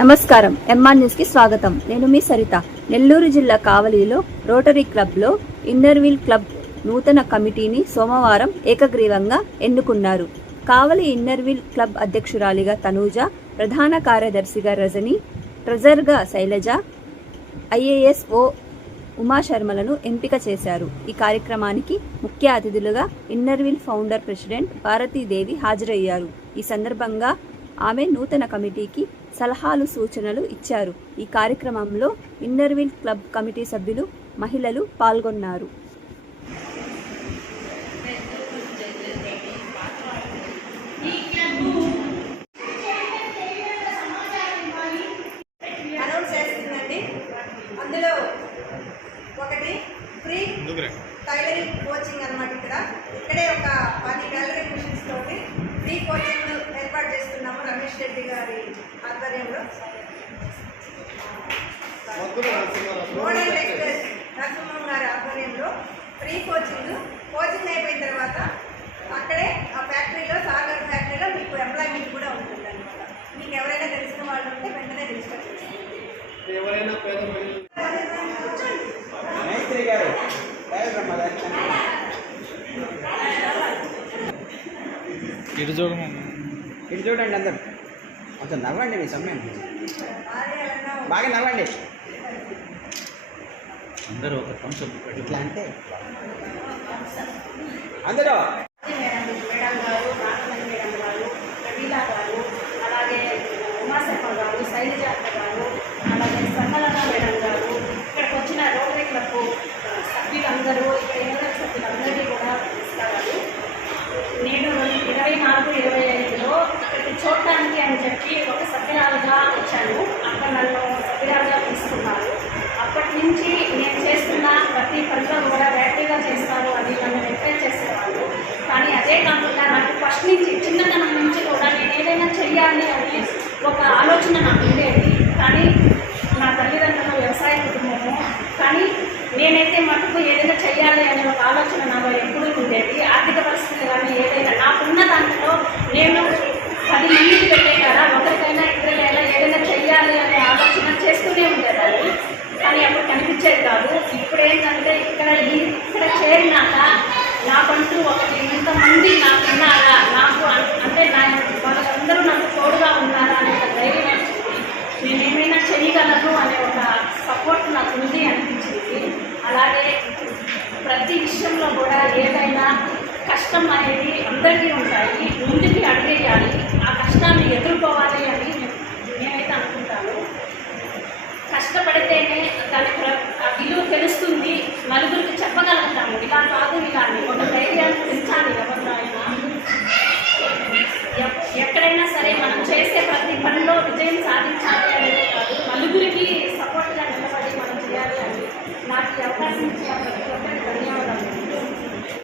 నమస్కారం. MR news కి స్వాగతం. నేను మీ సరిత. నెల్లూరు జిల్లా కావలిలో రోటరీ క్లబ్లో ఇన్నర్వీల్ క్లబ్ నూతన కమిటీని సోమవారం ఏకగ్రీవంగా ఎన్నుకున్నారు. కావలి ఇన్నర్వీల్ క్లబ్ అధ్యక్షురాలిగా తనూజ, ప్రధాన కార్యదర్శిగా రజని, ట్రెజరర్గా శైలజ, ఐఏఎస్ఓ ఉమాశర్మలను ఎంపిక చేశారు. ఈ కార్యక్రమానికి ముఖ్య అతిథులుగా ఇన్నర్వీల్ ఫౌండర్ ప్రెసిడెంట్ భారతీదేవి హాజరయ్యారు. ఈ సందర్భంగా ఆమె నూతన కమిటీకి సలహాలు సూచనలు ఇచ్చారు. ఈ కార్యక్రమంలో ఇన్నర్వీల్ క్లబ్ కమిటీ సభ్యులు, మహిళలు పాల్గొన్నారు. అందులో ఒకటి ఫ్రీ టైలరింగ్ కోచింగ్ అన్నమాట. ఇక్కడే ఒక 10 టైలరింగ్ మిషన్స్ తోటి ఫ్రీ కోచింగ్ ఏర్పాటు చేస్తున్నాము. రమేష్ రెడ్డి గారి ఆధ్వర్యంలో, మోడల్ టెక్స్టైల్స్ నరసింహం గారి ఆధ్వర్యంలో ఫ్రీ కోచింగ్ అయిపోయిన తర్వాత అక్కడే ఆ ఫ్యాక్టరీలో, సాగర్ ఫ్యాక్టరీలో మీకు ఎంప్లాయ్మెంట్ కూడా ఉంటుంది అనమాట. మీకు ఎవరైనా తెలిసిన వాళ్ళు ఉంటే వెంటనే రిజిస్టర్ చేసుకోండి. ఇటు చూడండి, అందరు కొంచెం నవ్వండి. మీ సమయం బాగా నవ్వండి అందరూ. ఒక థమ్స్అప్ ఇట్లా అంటే అందరూ మేడం గారు, రామమణి మేడం గారు, ప్రవీణ గారు, అలాగే ఉమాశర్మ గారు, శైలజాత గారు, అలాగే సంగలన మేడం గారు, ఇక్కడికి వచ్చిన రోటరీ క్లబ్ సభ్యులందరూ, ఇక్కడ ఏదైనా సభ్యులందరినీ కూడా తీసుకురావాలి. నేను 24-25లో ఇక్కడికి చూడటానికి అని చెప్పి ఒక సభ్యురాలుగా వచ్చాను. అక్కడ నన్ను సభ్యురాలుగా తీసుకున్నారు. అప్పటి నుంచి నేను చేస్తున్న ప్రతి పనిలో కూడా యాక్టివ్గా చేస్తారు అని నన్ను ఎంకరేజ్ చేసేవాళ్ళు. కానీ అదే కాకుండా నాకు ఫస్ట్ నుంచి, చిన్నతనం నుంచి కూడా నేను ఏదైనా చెయ్యాలి అని ఒక ఆలోచన నాకు ఉండేది. కానీ నా తల్లిదండ్రులు వ్యవసాయ కుటుంబము, కానీ నేనైతే మటుకు ఏదైనా చెయ్యాలి అనే ఒక ఆలోచన నాలో ఎప్పుడూ ఉండేది. ఆర్థిక పరిస్థితి కానీ ఏదైనా నాకున్న దాంట్లో నేను 10 మందికి పెట్టేయాలా, ఒకరికైనా ఇద్దరికైనా ఏదైనా చెయ్యాలి అనే ఆలోచన చేస్తూనే ఉండేదాన్ని. కానీ అప్పుడు కనిపించేది కాదు. ఇప్పుడు ఏంటంటే ఇక్కడ చేరినాక నాకంటూ ఒకటి ఇంతమంది నాకున్నారా, నాకు అంటే వాళ్ళందరూ నాకు తోడుగా ఉన్నారా అనే ఒక ధైర్యం వచ్చింది. నేనేమైనా చేయగలను అనే ఒక సపోర్ట్ నాకు ఉంది అనిపించింది. అలాగే ప్రతి విషయంలో కూడా ఏదైనా కష్టం అనేది అందరికీ ఉంటాయి. ముందుకి అడిగేయాలి, ఆ కష్టాన్ని ఎదుర్కోవాలి అని నేనైతే అనుకుంటాను. కష్టపడితేనే దానికి విలువ తెలుస్తుంది, నలుగురికి చెప్పగలుగుతాము. ఇలా కాదు, ఇలా ఒక ధైర్యాన్ని పెంచాలి ఎవరినైనా. ఎక్కడైనా సరే మనం చేసే ప్రతి పనిలో విజయం సాధించాలి అనేది కాదు, నలుగురికి సపోర్ట్గా నిలబడి మనం చేయాలి అని నాకు అవకాశం ఇచ్చిన ప్రతి ఒక్కరికి